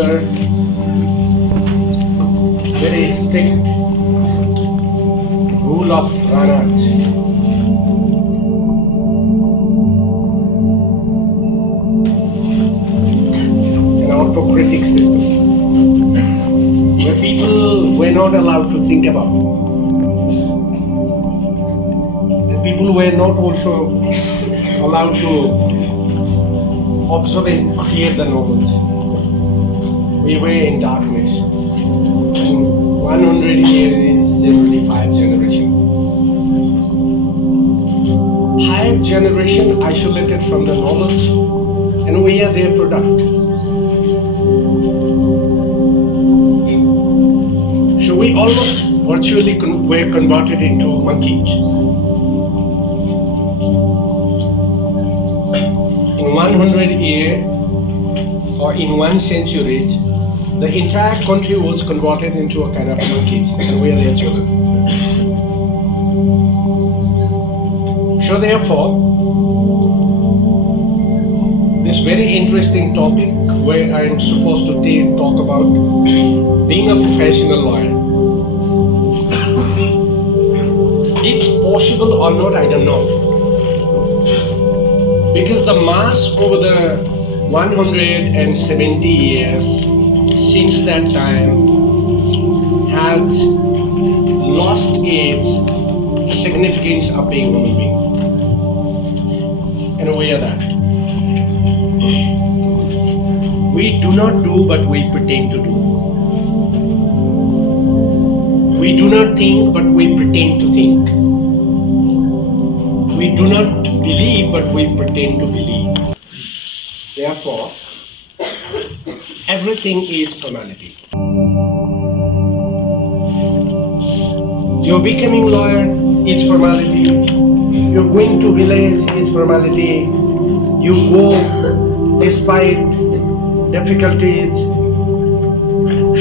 under very strict rule of Ranards. An autocratic system where people were not allowed to think about. And people were not also allowed to observe and create the knowledge. We were in darkness. And 100 years is generally 5 generations. 5 generations isolated from the knowledge, and we are their product. So we almost virtually were converted into monkeys. In 100 years or in 1 century, the entire country was converted into a kind of monkeys, and we are their children. So therefore, this very interesting topic where I am supposed to talk about being a professional lawyer. It's possible or not, I don't know. Because the mass over the 170 years since that time has lost its significance of being human being. And we are that. We do not do but we pretend to do. We do not think but we pretend to think. We do not believe but we pretend to believe. Therefore, everything is formality. Your becoming lawyer is formality. You're going to village is formality. You go despite difficulties,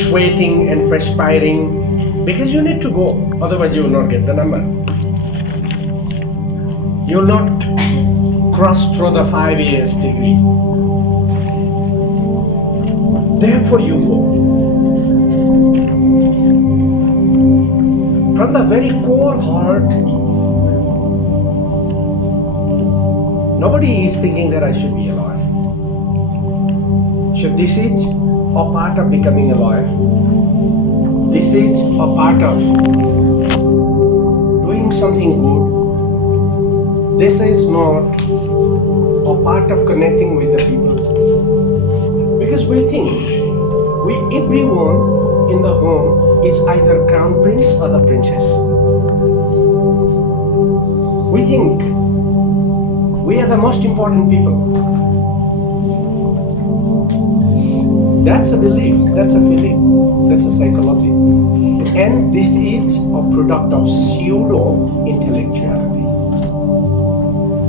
sweating and perspiring, because you need to go, otherwise you will not get the number. You will not cross through the 5 years degree. Therefore you go. From the very core heart, nobody is thinking that I should be a lawyer. So this is a part of becoming a lawyer. This is a part of doing something good. This is not a part of connecting with the people. Because we think everyone in the home is either crown prince or the princess. We think we are the most important people. That's a belief, that's a feeling, that's a psychology. And this is a product of pseudo-intellectuality.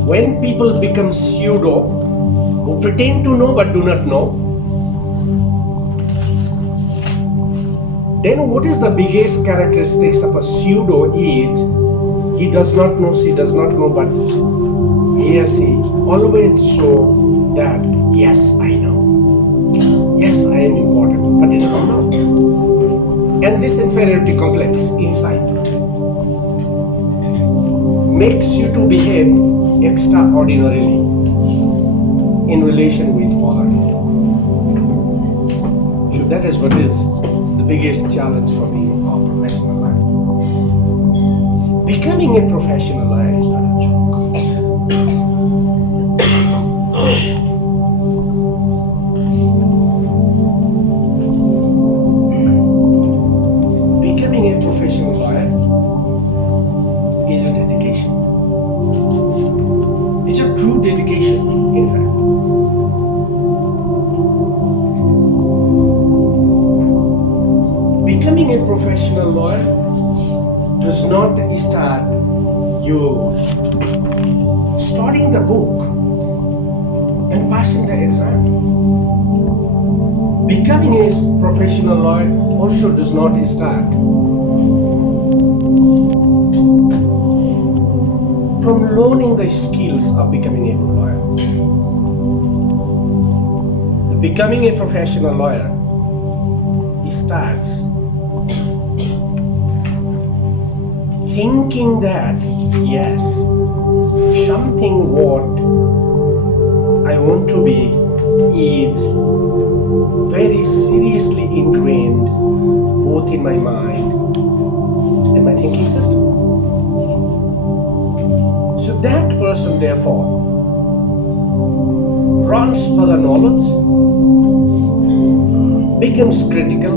When people become pseudo, who pretend to know but do not know, then what is the biggest characteristics of a pseudo is, he does not know, she does not know, but he or she always show that, yes, I know. Yes, I am important, but they don't know. And this inferiority complex inside makes you to behave extraordinarily in relation with others. So that is what is the biggest challenge for being a professional lawyer. Becoming a professional lawyer is not a joke. Becoming a professional lawyer is a dedication. It's a true dedication, in fact. Becoming a professional lawyer does not start you studying the book and passing the exam. Becoming a professional lawyer also does not start from learning the skills of becoming a good lawyer. Becoming a professional lawyer starts thinking that, yes, something what I want to be is very seriously ingrained both in my mind and my thinking system. So that person therefore runs for the knowledge, becomes critical,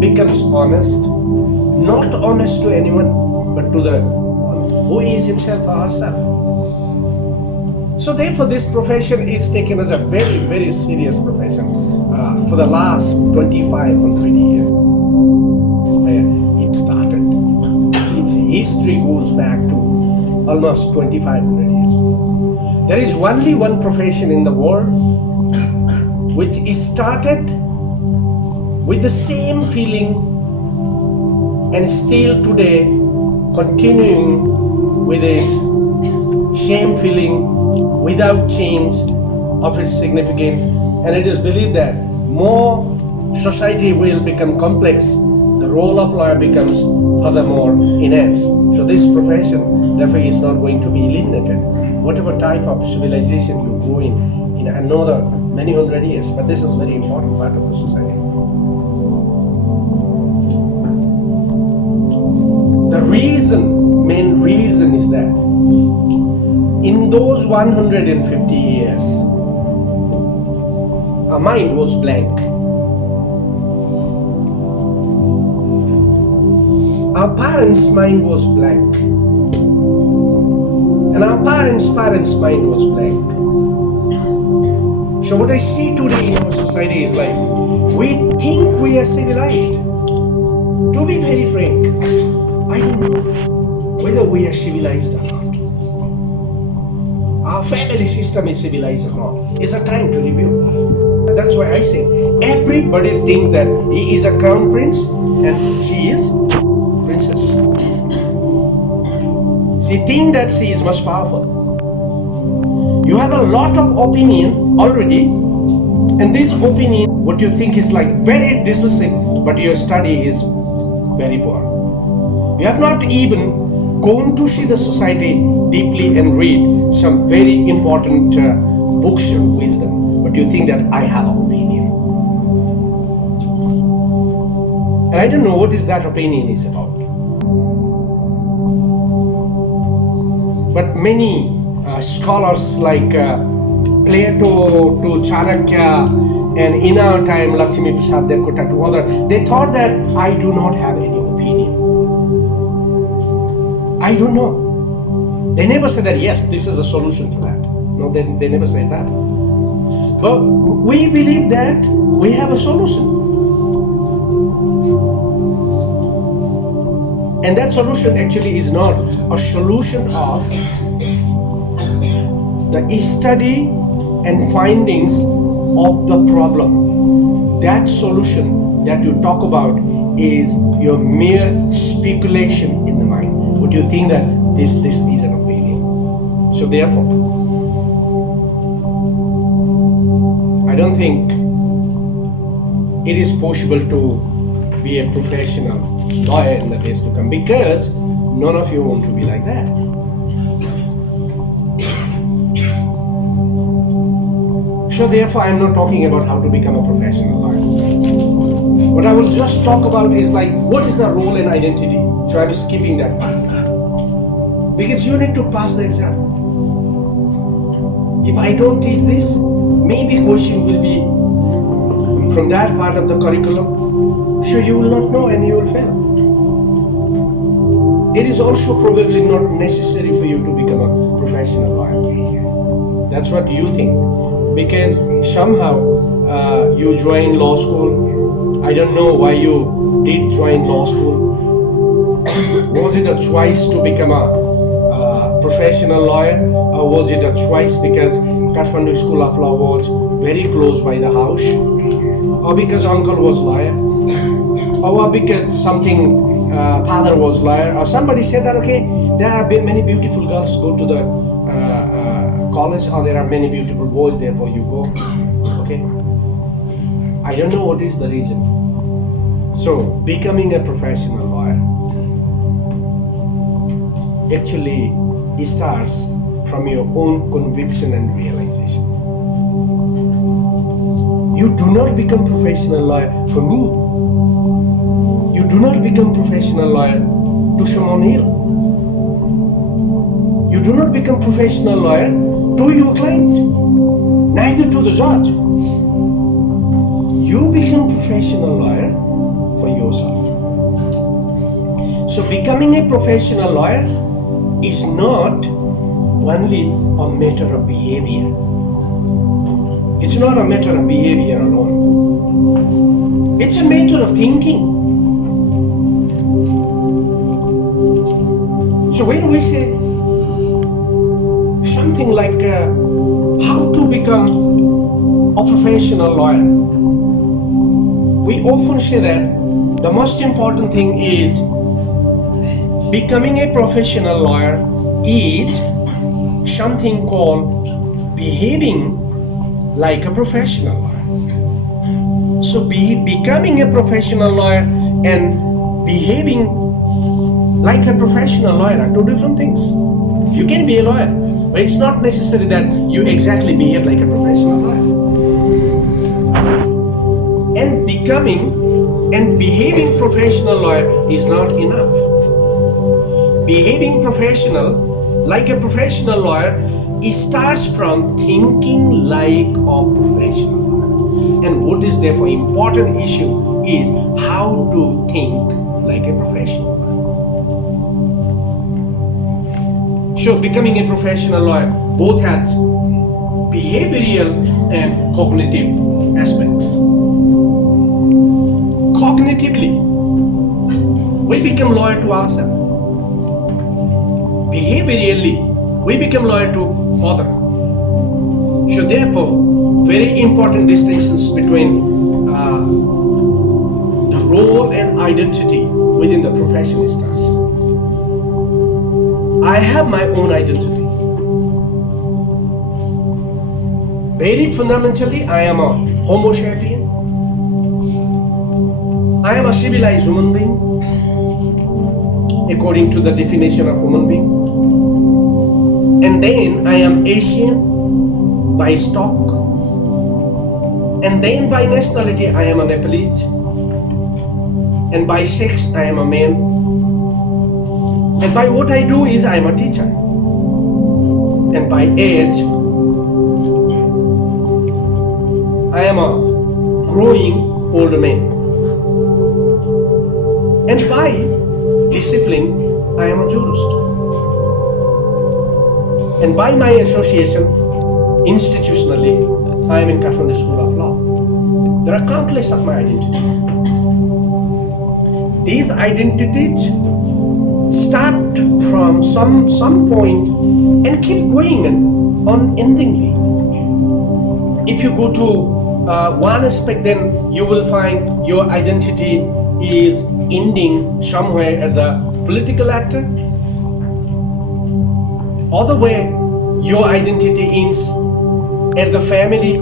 becomes honest, not honest to anyone, but to the one who is himself or herself. So therefore this profession is taken as a very, very serious profession for the last 2,500 years where it started. Its history goes back to almost 2,500 years. There is only one profession in the world which is started with the same feeling and still today continuing with it, same feeling without change of its significance. And it is believed that more society will become complex, the role of lawyer becomes furthermore enhanced. So this profession therefore is not going to be eliminated. Whatever type of civilization you go in another many hundred years, but this is very important part of the society. Main reason is that in those 150 years, our mind was blank. Our parents' mind was blank. And our parents' mind was blank. So what I see today in our society is like, we think we are civilized. To be very frank, I don't know whether we are civilized or not. Our family system is civilized or not. It's a time to review. That's why I say everybody thinks that he is a crown prince and she is princess. She thinks that she is much powerful. You have a lot of opinion already, and this opinion, what you think is like very decisive, but your study is very poor. You have not even gone to see the society deeply and read some very important books of wisdom, but you think that I have an opinion. And I don't know what is that opinion is about. But many scholars like Plato to Chanakya and in our time Lakshmi Prasad Devkota to others, they thought that I do not have any opinion. I don't know. They never said that, yes, this is a solution for that. No, they never said that. But we believe that we have a solution. And that solution actually is not a solution of the study and findings of the problem. That solution that you talk about is your mere speculation in the mind. Would you think that this is an opinion? So therefore, I don't think it is possible to be a professional lawyer in the days to come, because none of you want to be like that. So therefore, I am not talking about how to become a professional lawyer. What I will just talk about is like, what is the role and identity? So I am skipping that part. Because you need to pass the exam. If I don't teach this, maybe question will be from that part of the curriculum. So you will not know and you will fail. It is also probably not necessary for you to become a professional lawyer. That's what you think. Because somehow you joined law school. I don't know why you did join law school. Was it a choice to become a professional lawyer, or was it a choice because Kathmandu School of Law was very close by the house, or because uncle was lawyer, or because something father was lawyer, or somebody said that, okay, there have been many beautiful girls go to the college, or there are many beautiful boys, therefore you go. Okay, I don't know what is the reason, So, becoming a professional lawyer actually starts from your own conviction and realization. You do not become professional lawyer for me. You do not become professional lawyer to someone else. You do not become professional lawyer to your client, neither to the judge. You become professional lawyer for yourself. So becoming a professional lawyer is not only a matter of behavior. It's not a matter of behavior alone. It's a matter of thinking. So when we say something like how to become a professional lawyer, we often say that the most important thing is becoming a professional lawyer is something called behaving like a professional lawyer. So becoming a professional lawyer and behaving like a professional lawyer are two different things. You can be a lawyer, but it's not necessary that you exactly behave like a professional lawyer. And becoming and behaving professional lawyer is not enough. Behaving like a professional lawyer, it starts from thinking like a professional lawyer. And what is therefore important issue is how to think like a professional lawyer. So becoming a professional lawyer both has behavioral and cognitive aspects. Cognitively, we become loyal to ourselves. Behaviorally, we become loyal to others. So therefore, very important distinctions between the role and identity within the profession starts. I have my own identity. Very fundamentally, I am a Homo sapien. I am a civilized human being, according to the definition of human being. And then I am Asian by stock. And then by nationality, I am a Nepalese. And by sex, I am a man. And by what I do is I am a teacher. And by age, I am a growing older man. And by discipline, I am a jurist. And by my association, institutionally, I am in Kathmandu School of Law. There are countless of my identities. These identities start from some point and keep going unendingly. If you go to one aspect, then you will find your identity is ending somewhere at the political actor. Other way, your identity ends at the family,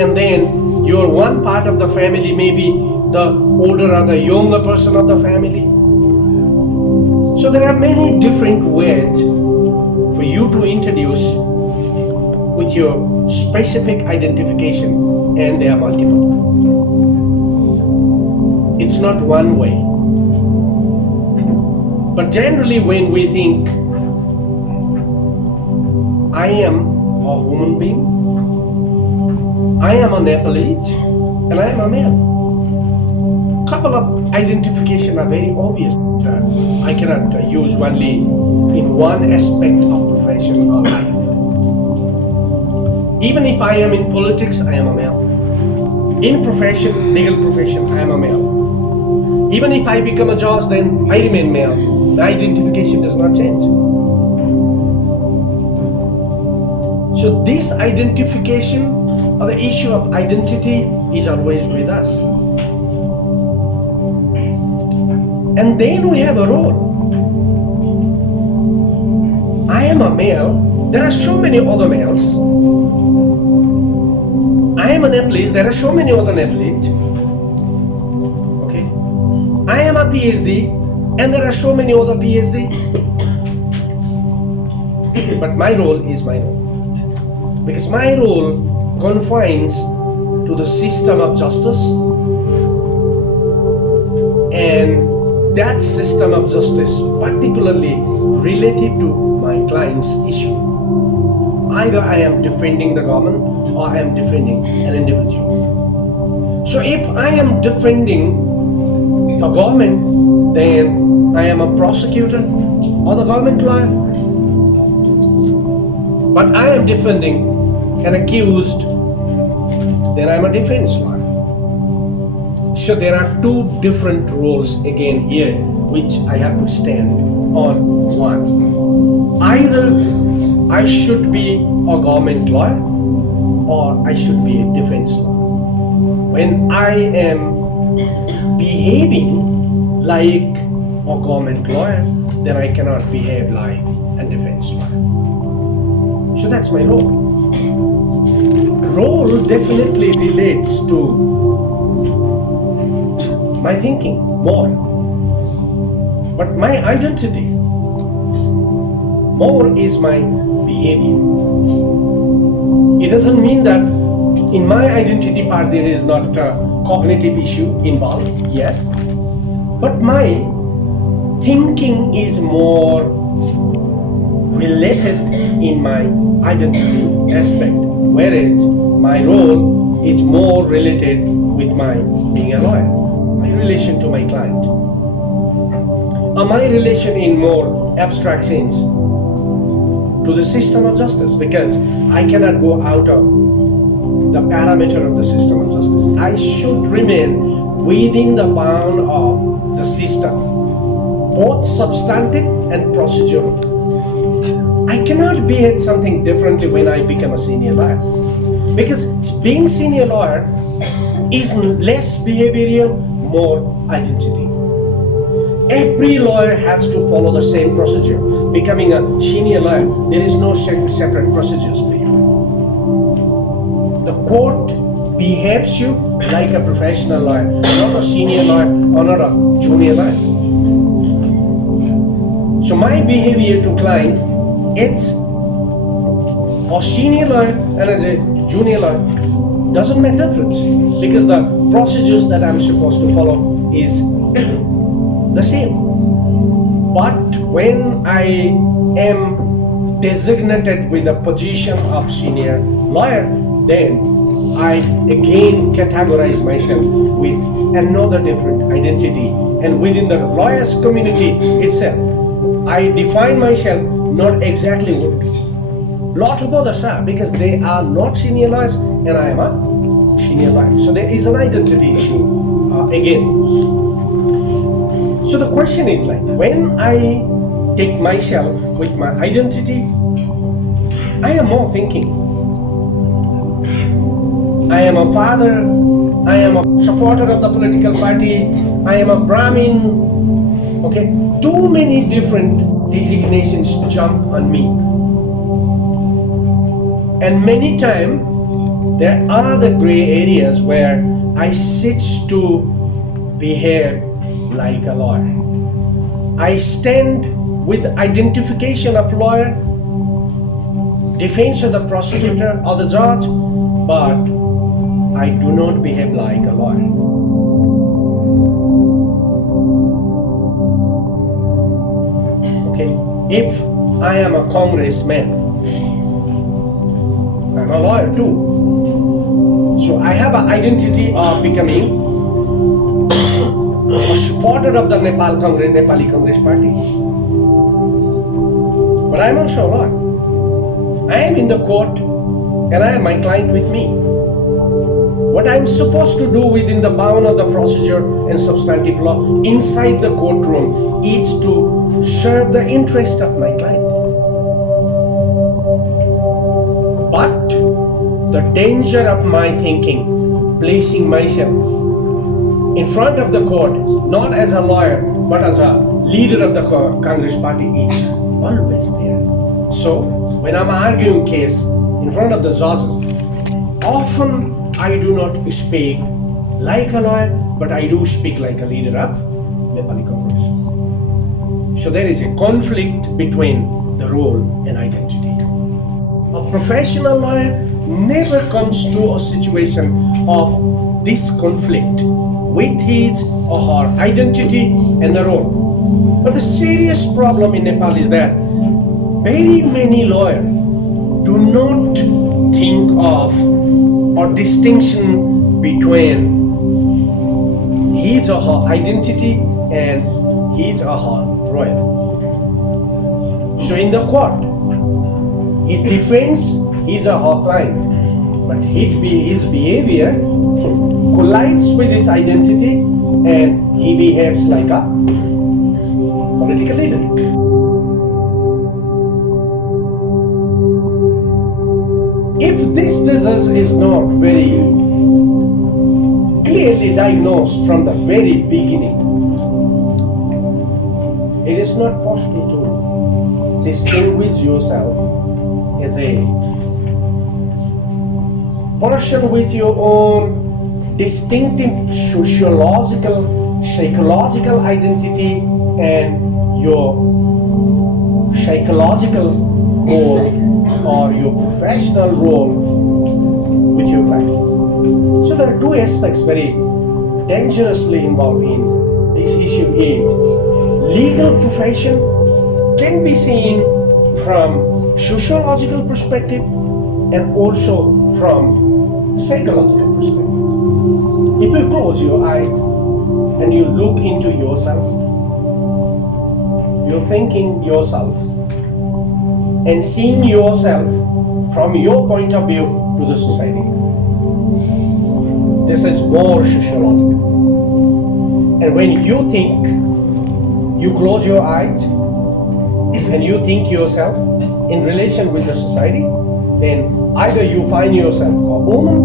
and then your one part of the family may be the older or the younger person of the family. So there are many different ways for you to introduce with your specific identification, and they are multiple. It's not one way. But generally when we think I am a human being, I am a Nepalese, and I am a male. Couple of identification are very obvious. I cannot use only in one aspect of profession or life. Even if I am in politics, I am a male. In profession, legal profession, I am a male. Even if I become a judge, then I remain male. The identification does not change. So this identification, or the issue of identity, is always with us. And then we have a role. I am a male. There are so many other males. I am a Nepalese. There are so many other Nepalese. Okay. PhD, and there are so many other PhD. But my role is my role. Because my role confines to the system of justice, and that system of justice particularly related to my client's issue. Either I am defending the government or I am defending an individual. So if I am defending the government, then I am a prosecutor or the government lawyer. But I am defending an accused, then I am a defense lawyer. So there are two different roles again here which I have to stand on. One, either I should be a government lawyer or I should be a defense lawyer. When I am behaving like a government lawyer, then I cannot behave like a defense lawyer. So that's my role. Role definitely relates to my thinking more, but my identity more is my behavior. It doesn't mean that in my identity part there is not a cognitive issue involved, yes, but my thinking is more related in my identity aspect, whereas my role is more related with my being a lawyer, my relation to my client, or my relation in more abstract sense to the system of justice, because I cannot go out of the parameter of the system of justice. I should remain within the bound of the system, both substantive and procedural. I cannot behave something differently when I become a senior lawyer, because being senior lawyer is less behavioral, more identity. Every lawyer has to follow the same procedure. Becoming a senior lawyer, there is no separate procedures for you. The court behaves you like a professional lawyer, not a senior lawyer or not a junior lawyer. So my behavior to client, it's a senior lawyer and as a junior lawyer doesn't make difference, because the procedures that I'm supposed to follow is the same. But when I am designated with a position of senior lawyer, then I again categorize myself with another different identity, and within the lawyers community itself, I define myself not exactly what lot of others are, because they are not senior lawyers and I am a senior lawyer. So there is an identity issue again. So the question is like, when I take myself with my identity, I am more thinking. I am a father, I am a supporter of the political party, I am a Brahmin, okay? Too many different designations jump on me. And many times, there are the gray areas where I sit to behave like a lawyer. I stand with identification of lawyer, defense of the prosecutor or the judge, but I do not behave like a lawyer. Okay, if I am a congressman, I'm a lawyer too. So I have an identity of becoming a supporter of the Nepali Congress Party. But I am also a lawyer. I am in the court and I have my client with me. What I am supposed to do within the bound of the procedure and substantive law inside the courtroom is to serve the interest of my client. But the danger of my thinking, placing myself in front of the court, not as a lawyer, but as a leader of the Congress party, is always there. So, when I'm arguing case in front of the judges, often I do not speak like a lawyer, but I do speak like a leader of Nepali corporation. So there is a conflict between the role and identity. A professional lawyer never comes to a situation of this conflict with his or her identity and the role. But the serious problem in Nepal is that very many lawyers do not think of a distinction between his or her identity and his or her role. So in the court, he defends his or her client, but his behavior collides with his identity and he behaves like a political leader. If this disease is not very clearly diagnosed from the very beginning, it is not possible to distinguish yourself as a person with your own distinctive sociological, psychological identity and your psychological role or your professional role with your client. So there are two aspects very dangerously involved in this issue. Is legal profession can be seen from sociological perspective and also from psychological perspective. If you close your eyes and you look into yourself, you're thinking yourself and seeing yourself from your point of view to the society. This is more sociological. And when you think, you close your eyes and you think yourself in relation with the society, then either you find yourself a woman,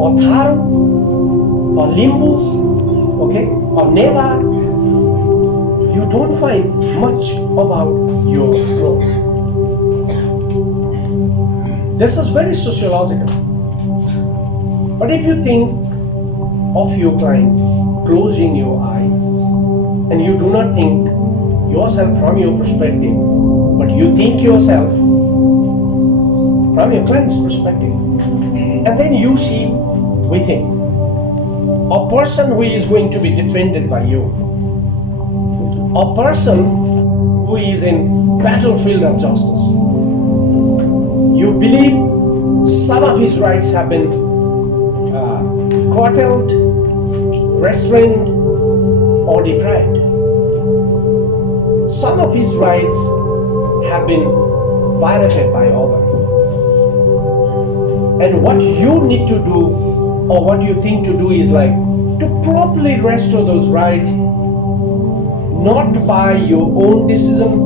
or Tharo, or Limbu, okay, or Neva. You don't find much about your role. This is very sociological. But if you think of your client closing your eyes and you do not think yourself from your perspective, but you think yourself from your client's perspective, and then you see with him a person who is going to be defended by you, a person who is in battlefield of justice. You believe some of his rights have been curtailed, restrained, or deprived. Some of his rights have been violated by others. And what you need to do, or what you think to do, is like to properly restore those rights, not by your own decision,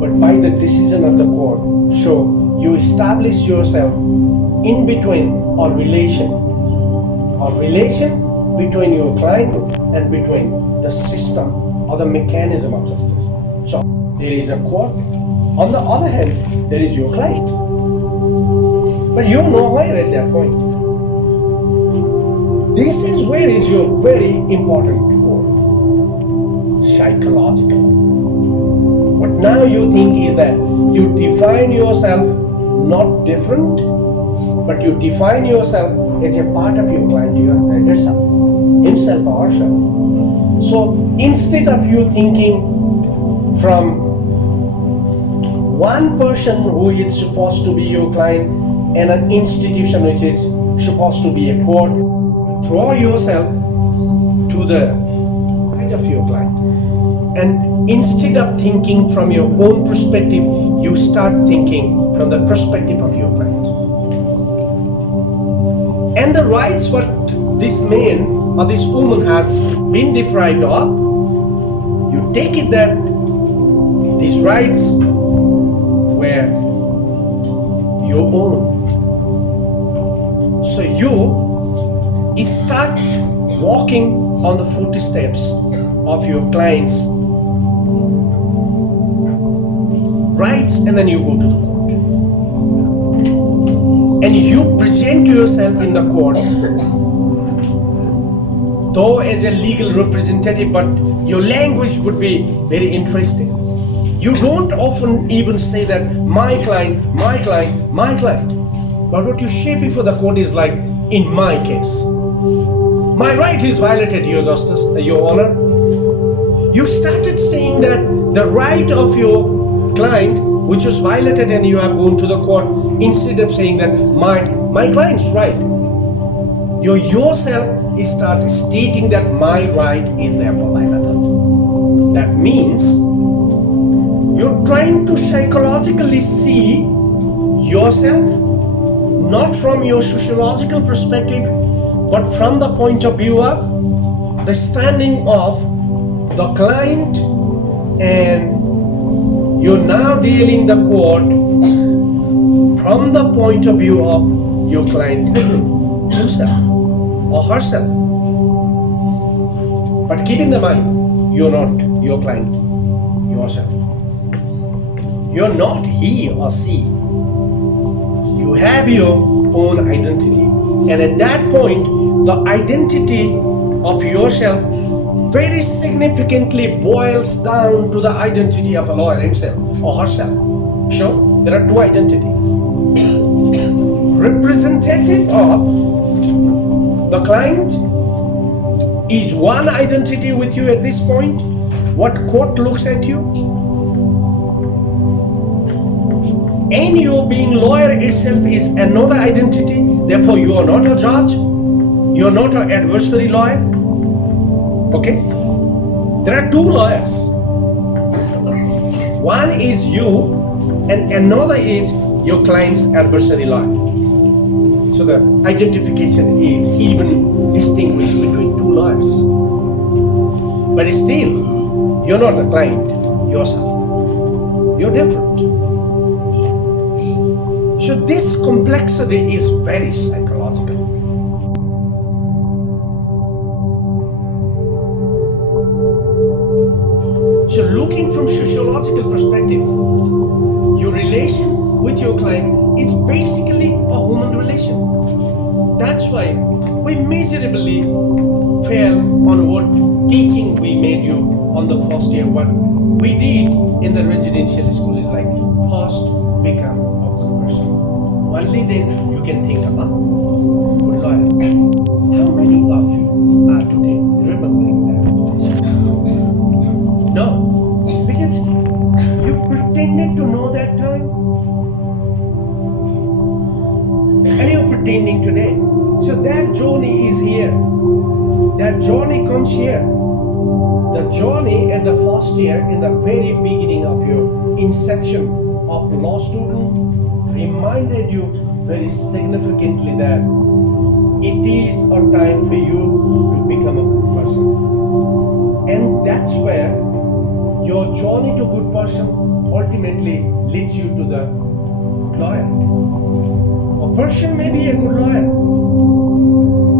but by the decision of the court. So you establish yourself in between a relation between your client and between the system or the mechanism of justice. So there is a court. On the other hand, there is your client. But you're nowhere at that point. This is where is your very important role. Psychological. What now you think is that you define yourself not different, but you define yourself as a part of your client, yourself, himself or herself. So instead of you thinking from one person who is supposed to be your client and an institution which is supposed to be a court, throw yourself to the side of your client. And instead of thinking from your own perspective, you start thinking from the perspective of your client. And the rights what this man or this woman has been deprived of, you take it that these rights were your own. So you start walking on the footsteps of your client's rights, and then you go to the court. And you present yourself in the court though as a legal representative, but your language would be very interesting. You don't often even say that my client, my client, my client. But what you say before the court is like, in my case, my right is violated, Your Justice, Your Honor. You started saying that the right of your client, which was violated, and you have gone to the court, instead of saying that my client's right. You yourself start stating that my right is therefore violated. That means you're trying to psychologically see yourself, not from your sociological perspective, but from the point of view of the standing of the client, and you're now dealing the court from the point of view of your client himself or herself. But keep in the mind, you're not your client yourself. You're not he or she. You have your own identity. And at that point, the identity of yourself very significantly boils down to the identity of a lawyer himself or herself. So, there are two identities. Representative of the client is one identity with you at this point. What court looks at you. And you being lawyer itself is another identity. Therefore, you are not a judge. You are not an adversary lawyer. Okay? There are two lawyers. One is you, and another is your client's adversary lawyer. So the identification is even distinguished between two lawyers. But still, you're not the client yourself. You're different. So this complexity is very psychological. So looking from sociological perspective, your relation with your client is basically a human relation. That's why we miserably fail on what teaching we made you on the first year. What we did in the residential school is like, first become a good person. Only then you can think about good lawyer. How many of you are today remembering that? No, because you pretended to know that time, and you're pretending today. So that journey is here. That journey comes here. The journey at the first year, in the very beginning of your inception of law student, reminded you very significantly that it is a time for you to become a good person. And that's where your journey to good person ultimately leads you to the good lawyer. A person may be a good lawyer,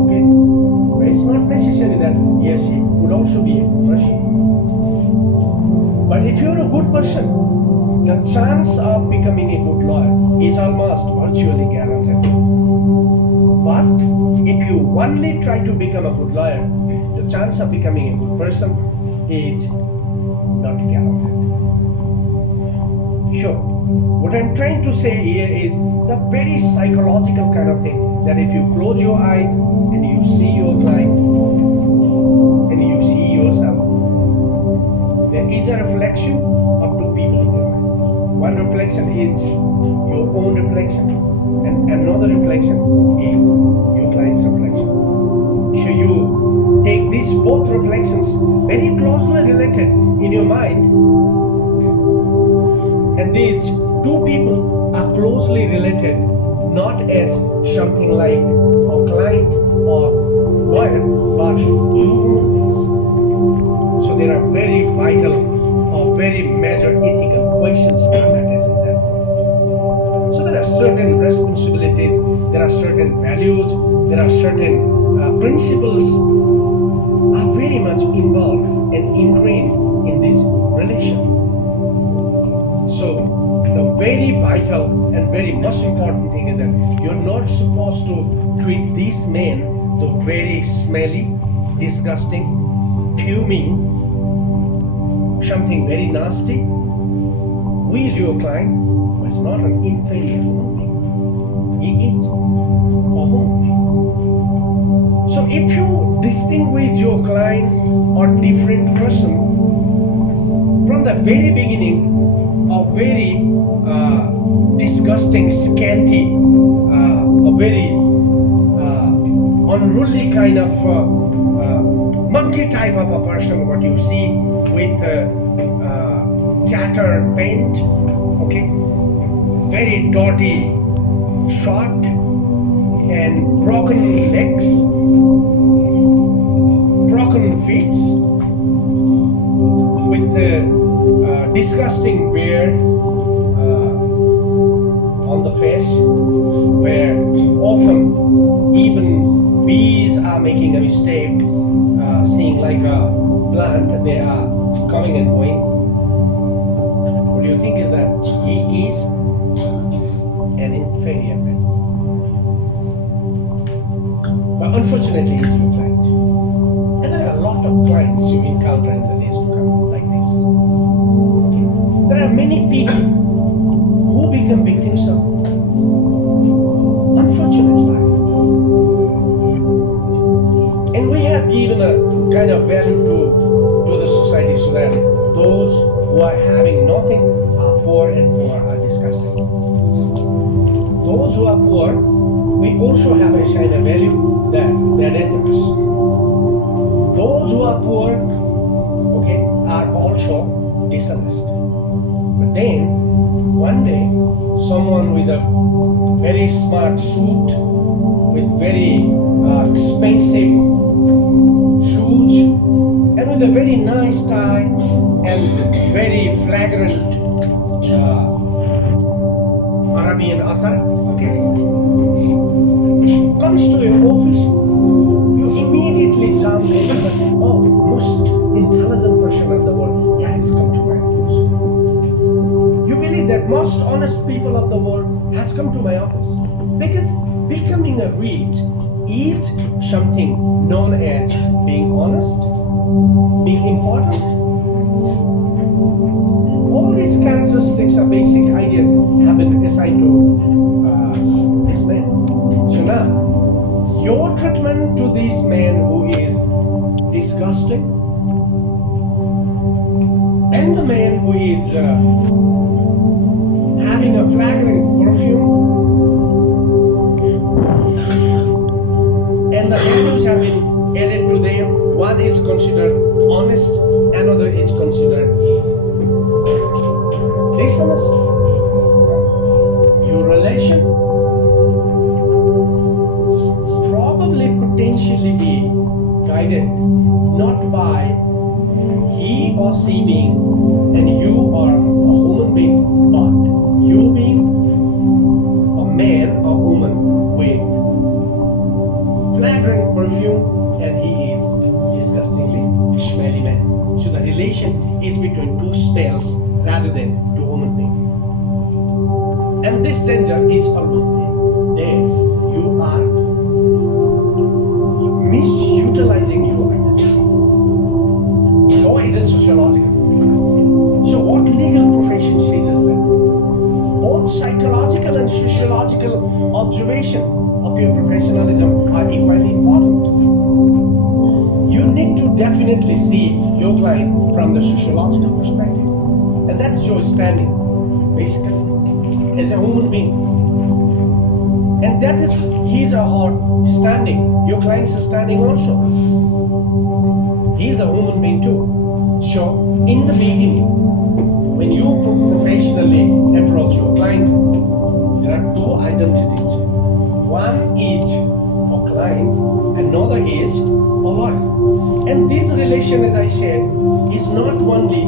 okay? But it's not necessary that yes, he would also be a good person. But if you're a good person, the chance of becoming a good lawyer is almost virtually guaranteed. But if you only try to become a good lawyer, the chance of becoming a good person is not guaranteed. Sure, what I'm trying to say here is the very psychological kind of thing, that if you close your eyes and you see your client and you see yourself, there is a reflection of two people in your mind. One reflection is your own reflection, and another reflection is your client's reflection. So you take these both reflections very closely related in your mind, and these two people are closely related, not as something like a client or lawyer, but two human beings. So there are very vital or very major ethical questions that is in that. So there are certain responsibilities, there are certain values, there are certain principles are very much involved and ingrained in this relation. So the very vital and very most important thing is that you're not supposed to treat these men, though very smelly, disgusting, fuming, something very nasty, who is your client? Was not an inferior human being. He is a human being. So if you distinguish your client or different person from the very beginning of very disgusting, scanty, a very unruly kind of monkey type of a person, what you see with tattered paint, okay, very dirty shirt and broken legs, broken feet, with the disgusting beard on the face, where often even bees are making a mistake, seeing like a plant, they are coming and going. What do you think is that? He is an inferior man. But unfortunately, he's your client. And there are a lot of clients you encounter in the days to come like this. Okay? There are many people who become victims of unfortunate life. And we have given a kind of value to the society so that those who are having nothing are poor and poor are disgusting. Those who are poor, we also have assigned a value that they are dangerous. Those who are poor, okay, are also dishonest. But then, one day, someone with a very smart suit, with very expensive shoes, and with a very nice tie and very flagrant Arabian attire, okay, comes to your office, you immediately jump and say, oh, most intelligent person in the world, yeah, it's come to my office. You believe that most honest people of the world has come to my office. Because becoming a rich is something known as being honest, being important. All these characteristics are basic ideas have been assigned to this man. So now, your treatment to this man who is disgusting, and the man who is having a flagrant perfume, and the values have been added to them. One is considered honest, another is considered dishonest. Your relation probably potentially be guided not by he or she being and you are a human being, but you being a man or woman with flagrant perfume and he is disgustingly smelly man. So the relation is between two smells rather than two human beings. And this danger is always there. Then you are misutilizing your identity. Oh, it is sociological. So what legal profession says is that both psychological and sociological observation of your professionalism are equally important. You need to definitely see your client from the sociological perspective. And that is your standing, basically, as a human being. And that is his or her standing. Your client's standing also. He's a human being too. So, in the beginning, when you professionally approach your client, there are two identities. One is a client, another is a lawyer. And this relation, as I said, is not only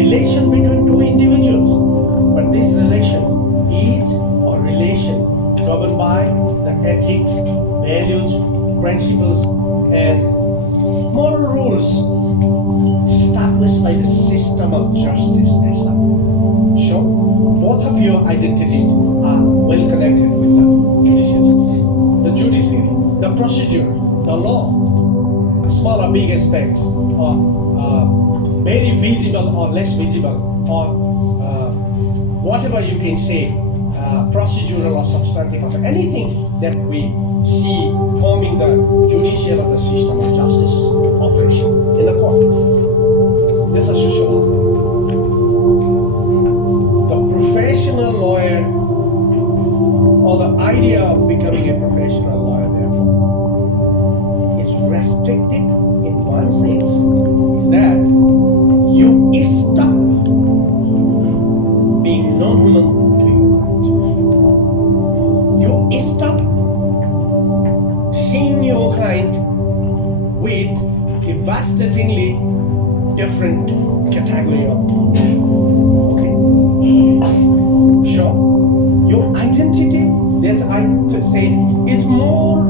relation between two individuals, but this relation is a relation governed by the ethics, values, principles, and moral rules established by the system of justice. So, both of your identities are well connected with the judicial system, the judiciary, the procedure, the law. small or big aspects, or very visible or less visible, or whatever you can say, procedural or substantive, or anything that we see forming the judicial or the system of justice operation in the court. This is sociology. The professional lawyer, or the idea of becoming a professional lawyer, therefore, is restricted in one sense, is that you stop being non-human to your right. You stop seeing your client with devastatingly different category of okay. Sure, your identity, that's I say, is more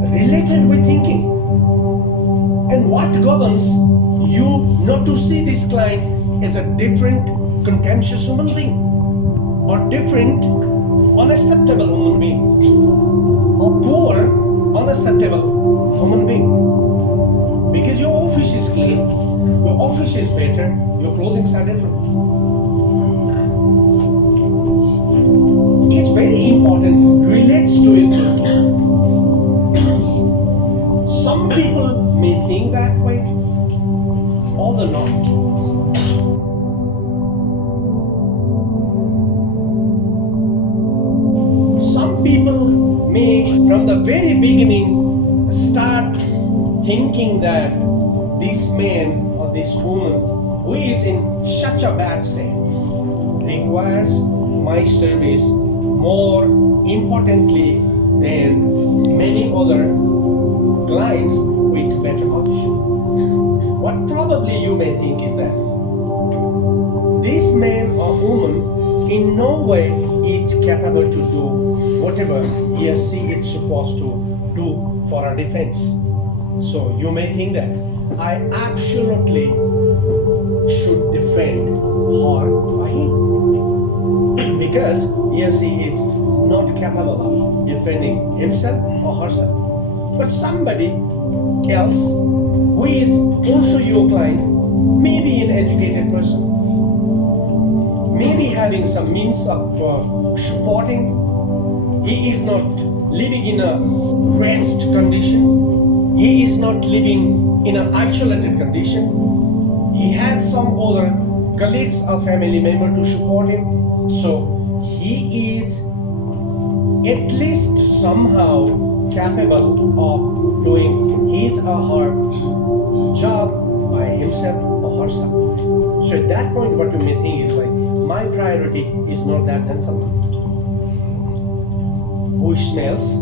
related with thinking, and what governs you not to see this client as a different contemptuous human being, or different unacceptable human being, or poor unacceptable human being. Because your office is clean, your office is better, your clothing are different. It's very important, relates to it. Some people may think that way, or not. Some people may, from the very beginning, start thinking that this man or this woman who is in such a bad state requires my service more importantly than many other clients with better position. What probably you may think is that this man or woman in no way is capable to do whatever he or she is supposed to do for a defense. So you may think that I absolutely should defend her or him because he or she is not capable of defending himself or herself. But somebody else who is also your client may be an educated person, maybe having some means of supporting. He is not living in a rest condition. He is not living in an isolated condition. He has some other colleagues or family member to support him. So he is at least somehow capable of doing his or her job by himself or herself. So at that point, what you may think is like, my priority is not that gentleman who smells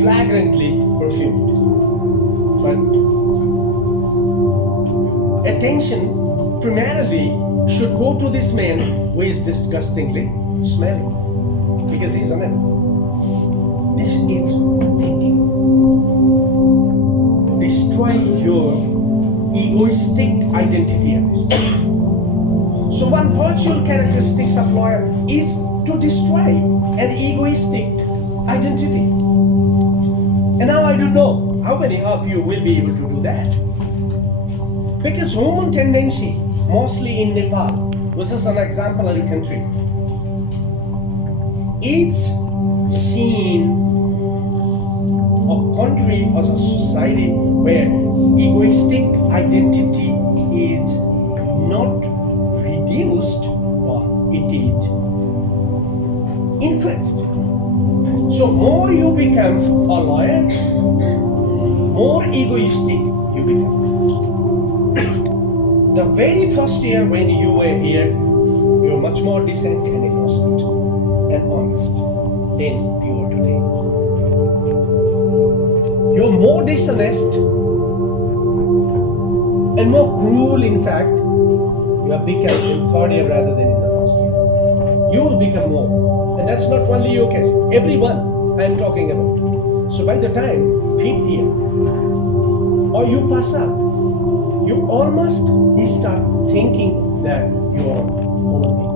flagrantly perfumed, but attention primarily should go to this man who is disgustingly smelling because he's a man. This is thinking. Destroy your egoistic identity at this point. So one virtual characteristics of lawyer is to destroy an egoistic identity. And now I don't know how many of you will be able to do that. Because human tendency, mostly in Nepal, which is an exemplary country, is seen a country as a society where egoistic identity is not reduced, but it is increased. So more you become a lawyer, more egoistic you become. The very first year when you were here, you were much more decent and innocent and honest than you are today. You're more dishonest and more cruel, in fact. You have become in third year rather than in the first year. You will become more. And that's not only your case, everyone I am talking about. So by the time, fifth year, or you pass up, you almost start thinking that you are human being.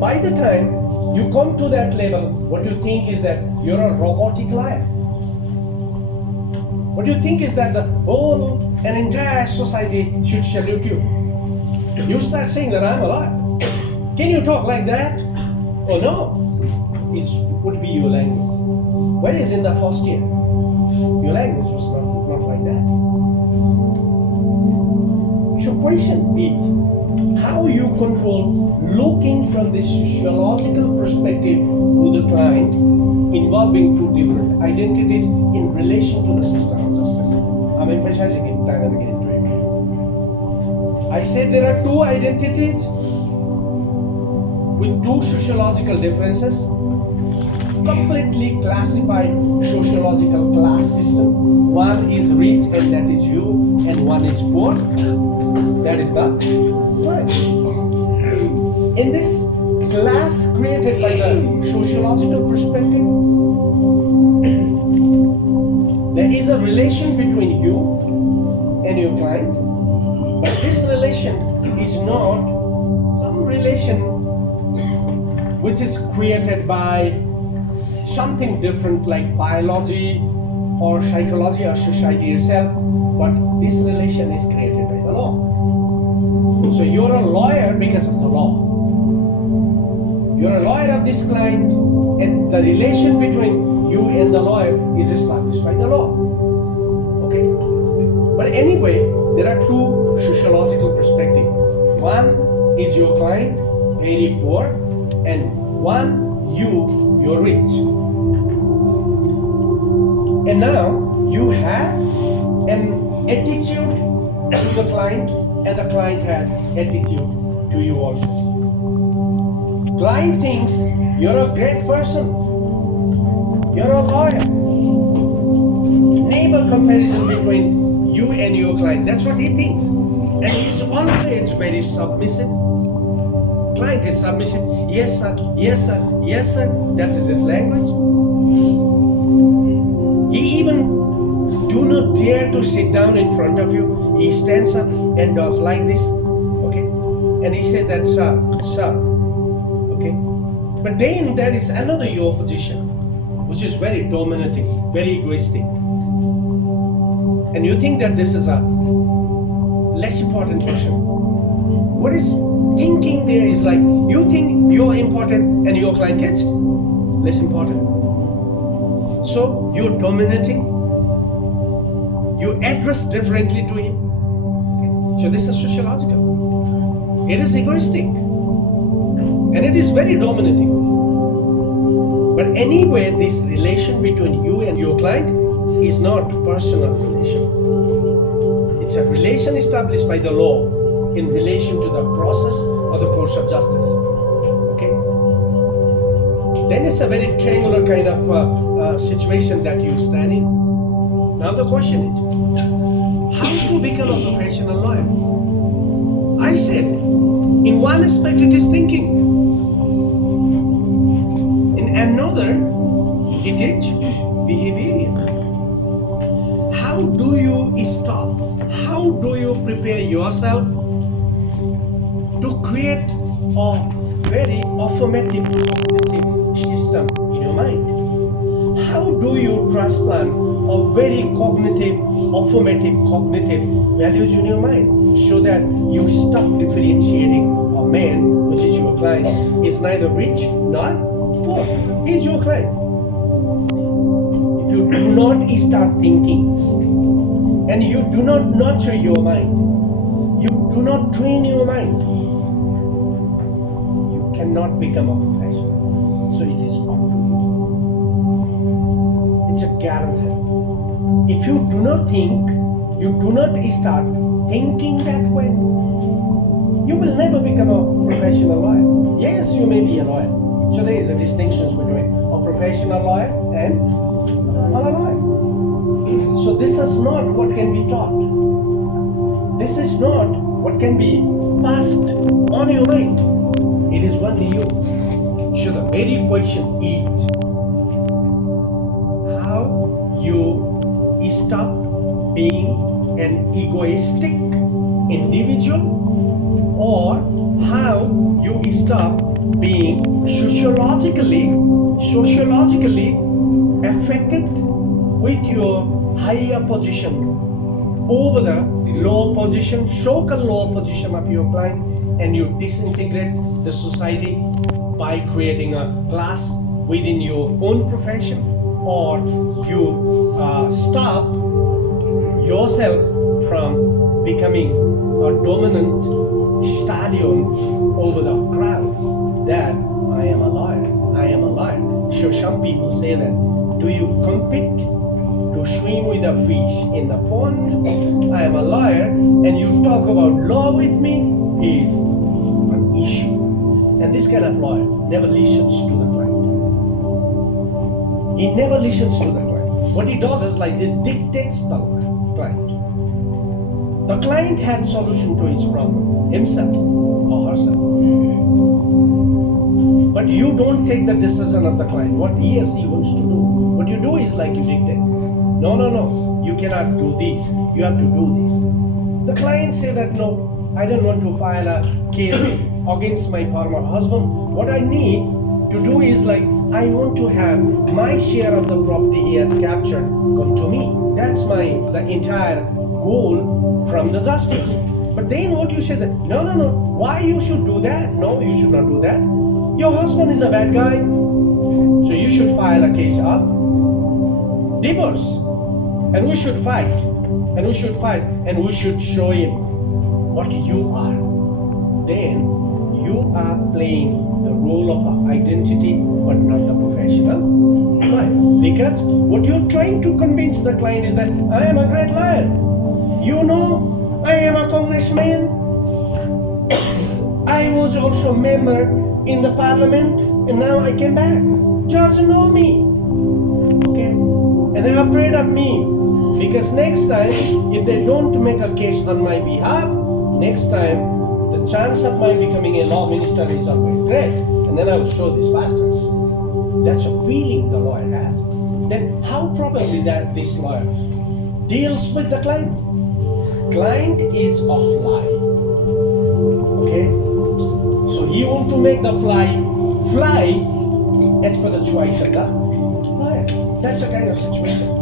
By the time you come to that level, what you think is that you're a robotic liar. What do you think is that the whole, an entire society should salute you? You start saying that I'm a lawyer. Can you talk like that? Oh no, it would be your language. Whereas in the first year, your language was not like that. So question is, how you control looking from the sociological perspective to the client, involving two different identities in relation to the system of justice. I'm emphasizing it time and again to it. I said there are two identities with two sociological differences, completely classified sociological class system. One is rich and that is you, and one is poor. That is the client. In this class created by the sociological perspective, there is a relation between you and your client, but this relation is not some relation which is created by something different like biology or psychology or society itself, but this relation is created by the law. So you're a lawyer because of the law. You're a lawyer of this client, and the relation between you and the lawyer is established by the law. Okay? But anyway, there are two sociological perspectives. One is your client, very poor, and one, you're rich. And now you have an attitude to the client, and the client has attitude to you also. Client thinks you're a great person, you're a lawyer. Neighbor comparison between you and your client, that's what he thinks. And he's always very submissive. Client is submissive. Yes sir, yes sir, yes sir. That is his language. He even do not dare to sit down in front of you. He stands up and does like this. Okay? And he said that sir. Okay? But then there is another your position, which is very dominating, very egoistic. And you think that this is a less important person. What is thinking there is like, you think you're important and your client is less important. So you're dominating, you address differently to him. Okay? So this is sociological. It is egoistic. And it is very dominating. But anyway, this relation between you and your client is not personal relation. It's a relation established by the law in relation to the process or the course of justice. Okay? Then it's a very triangular kind of situation that you stand in. Now the question is, how to become a professional lawyer? I said, in one aspect it is thinking. In another, it is behavioral. How do you stop? How do you prepare yourself to create a very affirmative cognitive system in your mind? How do you transplant a very cognitive, affirmative cognitive values in your mind so that you stop differentiating a man, which is your client, is neither rich nor poor. He's your client. If you do not start thinking and you do not nurture your mind, you do not train your mind, you cannot become a professional. So it is up to you. It's a guarantee. If you do not think, you do not start thinking that way, you will never become a professional lawyer. Yes, you may be a lawyer. So there is a distinction between a professional lawyer and a lawyer. So this is not what can be taught. This is not what can be passed on your mind. It is only you. So the very question is, how you stop being an egoistic individual, or how you stop being sociologically affected with your higher position over the lower position, social lower position of your client, and you disintegrate the society by creating a class within your own profession, or you stop yourself from becoming a dominant stallion over the crowd, that I am a lawyer, I am a lawyer. So some people say that, do you compete to swim with a fish in the pond? I am a lawyer, and you talk about law with me is an issue. And this kind of lawyer never listens to the client. He never listens to the client. What he does is like he dictates the client. The client had solution to his problem, himself or herself. But you don't take the decision of the client, what he or she wants to do. What you do is like you dictate. No, you cannot do this. You have to do this. The client say that, no, I don't want to file a case against my former husband. What I need to do is like, I want to have my share of the property he has captured come to me. That's the entire goal from the justice. But then what you say that, no, why you should do that? No, you should not do that. Your husband is a bad guy, so you should file a case of divorce. And we should fight, and we should fight, and we should show him what you are. Then you are playing the role of the identity, but not the professional client. Because what you're trying to convince the client is that I am a great liar. You know, I am a congressman. I was also a member in the parliament, and now I came back. Judge know me. Okay? And they are afraid of me. Because next time, if they don't make a case on my behalf, next time, the chance of my becoming a law minister is always great. And then I will show these bastards. That's a feeling the lawyer has. Then how probably that this lawyer deals with the client? Client is of lie. Okay? So he want to make the fly as per the choice of the lawyer. That's a kind of situation.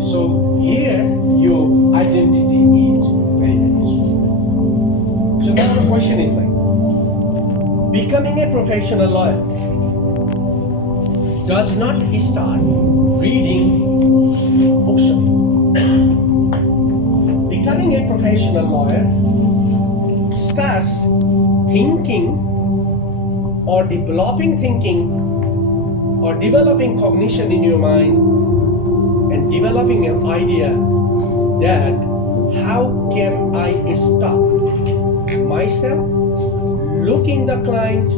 So here your identity is very, very strong. So now the question is like, becoming a professional lawyer does not start reading books. Becoming a professional lawyer starts thinking or developing thinking or developing cognition in your mind and developing an idea that how can I stop myself looking the client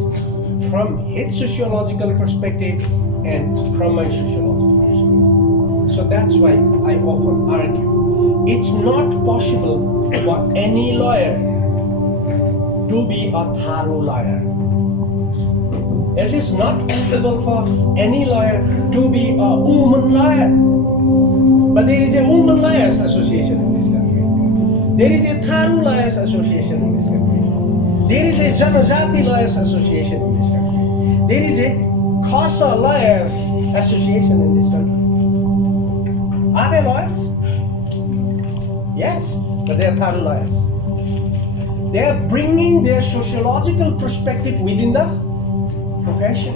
from his sociological perspective and from my sociological perspective. So that's why I often argue it's not possible for any lawyer to be a thorough lawyer. It is not possible for any lawyer to be a woman lawyer. But there is a Women Lawyers Association in this country. There is a Tharu Lawyers Association in this country. There is a Janajati Lawyers Association in this country. There is a Khasa Lawyers Association in this country. Are they lawyers? Yes, but they are Tharu lawyers. They are bringing their sociological perspective within the profession.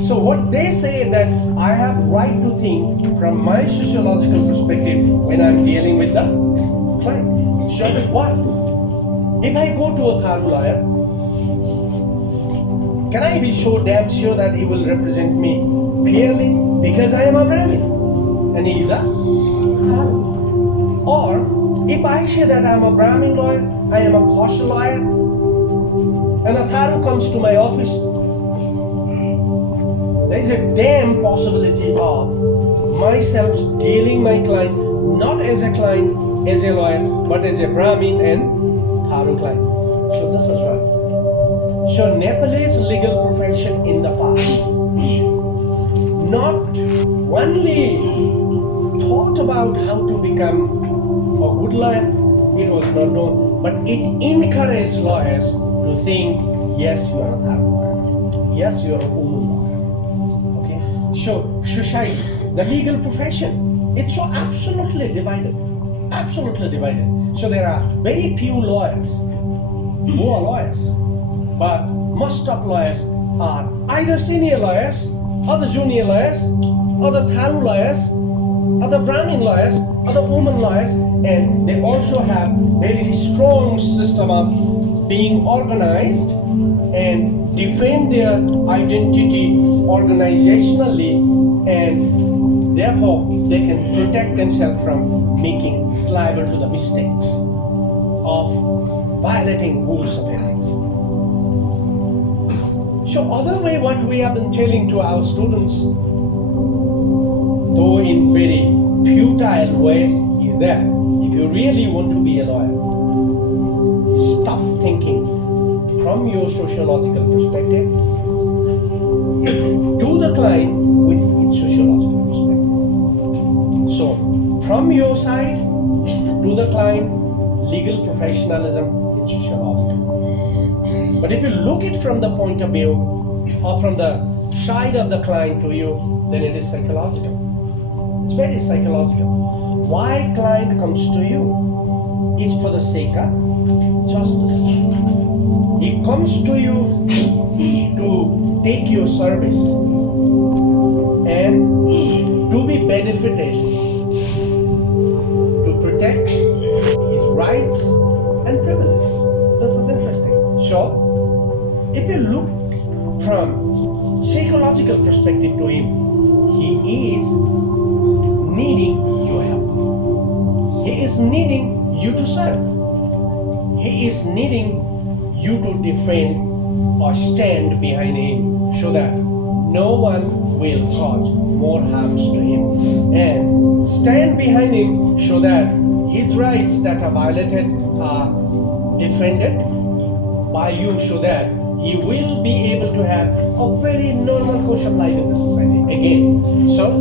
So what they say that I have right to think from my sociological perspective when I'm dealing with the client. So what? If I go to a Tharu lawyer, can I be so damn sure that he will represent me fairly because I am a Brahmin and he is a Tharu? Or if I say that I am a Brahmin lawyer, I am a Khasa lawyer, and a Tharu comes to my office, there is a damn possibility of myself dealing my client not as a client, as a lawyer, but as a Brahmin and Tharu client. So this is right. So Nepalese legal profession in the past not only thought about how to become a good lawyer, it was not known, but it encouraged lawyers to think, yes, you are a Tharu lawyer, yes, you are a woman lawyer. So, society, the legal profession, It's so absolutely divided. Absolutely divided. So there are very few lawyers who are lawyers, but most of lawyers are either senior lawyers, or the junior lawyers, or the Tharu lawyers, or the Brahmin lawyers, or the women lawyers, and they also have very strong system of being organized and defend their identity organizationally, and therefore they can protect themselves from making liable to the mistakes of violating rules of ethics. So other way what we have been telling to our students, though in very futile way, is that if you really want to be a lawyer, stop thinking from your sociological perspective to the client with its sociological perspective. So from your side to the client, legal professionalism is sociological. But if you look it from the point of view or from the side of the client to you, then it is psychological. It's very psychological. Why client comes to you is for the sake of justice. He comes to you to take your service and to be benefited, to protect his rights and privileges. This is interesting. So, if you look from psychological perspective to him, he is needing your help. He is needing you to serve. He is needing you to defend or stand behind him so that no one will cause more harms to him, and stand behind him so that his rights that are violated are defended by you, so that he will be able to have a very normal course of life in the society again. So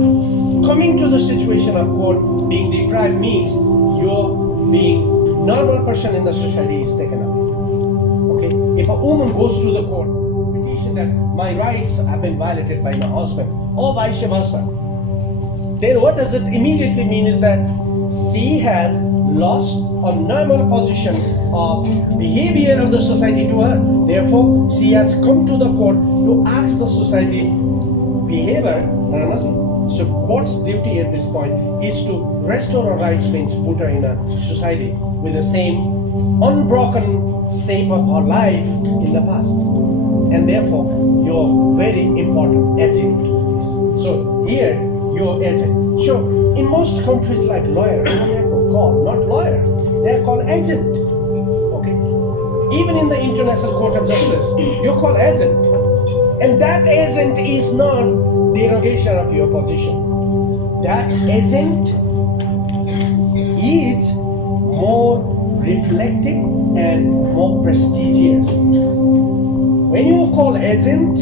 coming to the situation of court being deprived means your being normal person in the society is taken away. Okay, if a woman goes to the court, petition that my rights have been violated by my husband, or vice versa, then what does it immediately mean is that she has lost a normal position of behavior of the society to her. Therefore, she has come to the court to ask the society behavior normally. So court's duty at this point is to restore her rights, means put her in a society with the same unbroken shape of her life in the past. And therefore, you're very important agent to this. So here, you're agent. So in most countries like lawyer, they are called not lawyer, they are called agent. Okay. Even in the International Court of Justice, you're called agent. And that agent is not derogation of your position. That agent is more reflecting and more prestigious. When you call agent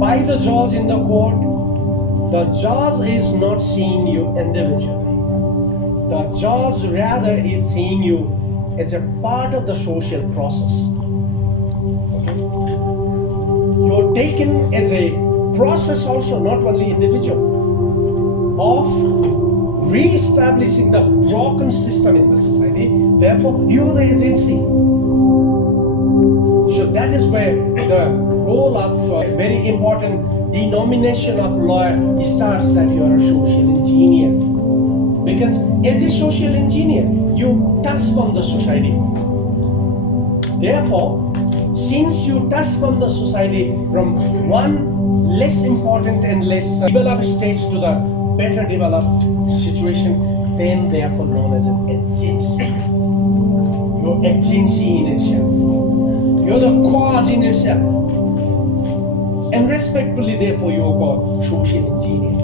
by the judge in the court, the judge is not seeing you individually. The judge rather is seeing you as a part of the social process. Okay? You're taken as a process also, not only individual, of re-establishing the broken system in the society. Therefore, you're the agency. So that is where the role of a very important denomination of lawyer starts, that you are a social engineer. Because as a social engineer, you touch on the society. Therefore, since you touch on the society from one less important and less developed stage to the better developed situation, then therefore known as an agency. Your agency in itself. You're the cause in itself. And respectfully, therefore, you are called social engineer.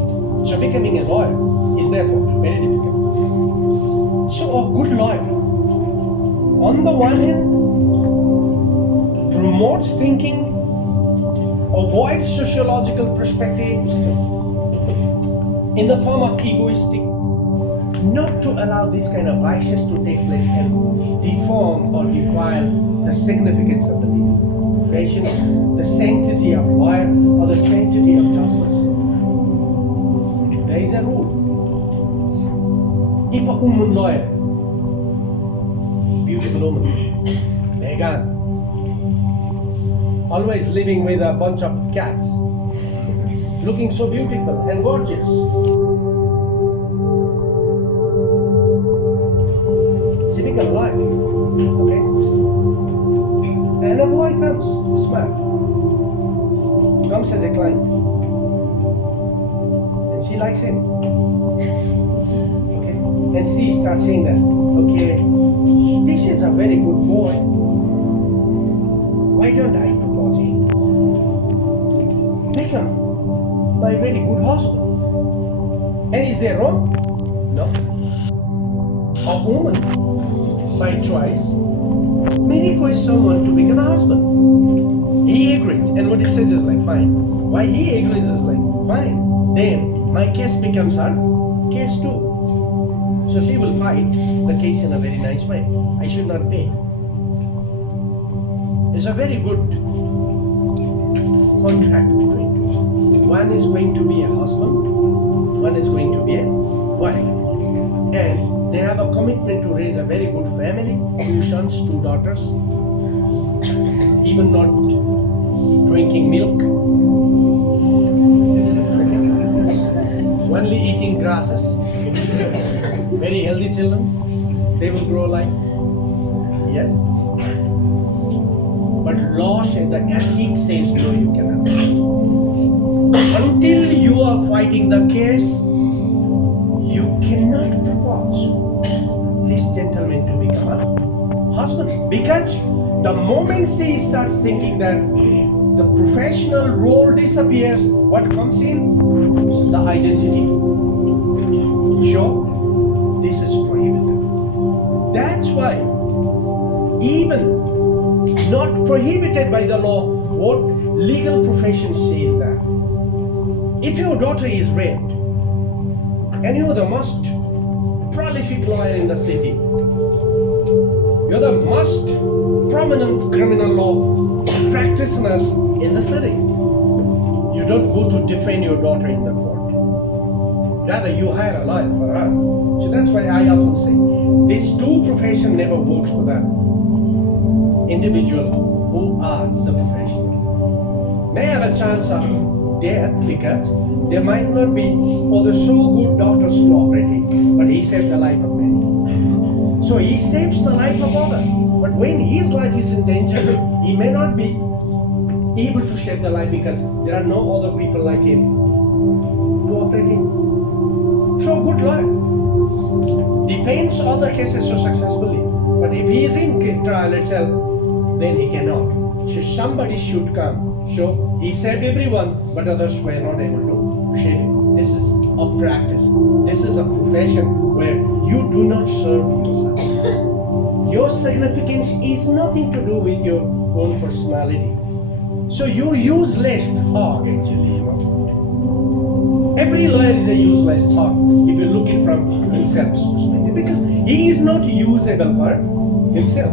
So becoming a lawyer is therefore very difficult. So a good lawyer, on the one hand, promotes thinking, avoids sociological perspectives in the form of egoistic, not to allow this kind of vices to take place and deform or defile the significance of the legal profession, the sanctity of lawyer, or the sanctity of justice. There is a rule. If a woman lawyer, beautiful woman, Megan, always living with a bunch of cats, looking so beautiful and gorgeous. Typical life, okay? And a boy comes, smart, comes as a client, and she likes him. Okay? And she starts saying that, okay, this is a very good boy. Why don't I propose him? Become my very good husband. And is there wrong? No. A woman, by choice, may request someone to become a husband. He agrees, and what he says is like, fine. Why he agrees is like, fine. Then my case becomes her case too. So she will fight the case in a very nice way. I should not pay. It's a very good contract between two. One is going to be a husband, one is going to be a wife. And they have a commitment to raise a very good family, 2 sons, 2 daughters, even not drinking milk, only eating grasses, very healthy children, they will grow like, yes. But law says, the ethics says, no, you cannot. Until you are fighting the case, you cannot propose this gentleman to become a husband. Because the moment she starts thinking that the professional role disappears, what comes in? The identity. Sure, this is prohibited. That's why, even not prohibited by the law, what legal profession says that if your daughter is raped, and you're the most prolific lawyer in the city, you're the most prominent criminal law practitioners in the city, you don't go to defend your daughter in the court. Rather, you hire a lawyer for her. So that's why I often say, these two professions never works for the individual who are the professional. May have a chance of death because there might not be other so good doctors to operate him, but he saved the life of many. So he saves the life of others. But when his life is in danger, he may not be able to save the life because there are no other people like him to operate him. So good luck. Defends other cases so successfully. But if he is in trial itself, then he cannot. So somebody should come. So he saved everyone, but others were not able to save him. This is a practice. This is a profession where you do not serve yourself. Your significance is nothing to do with your own personality. So you useless thug actually, you know. Every lawyer is a useless thug if you look it from himself's perspective, because he is not usable for himself.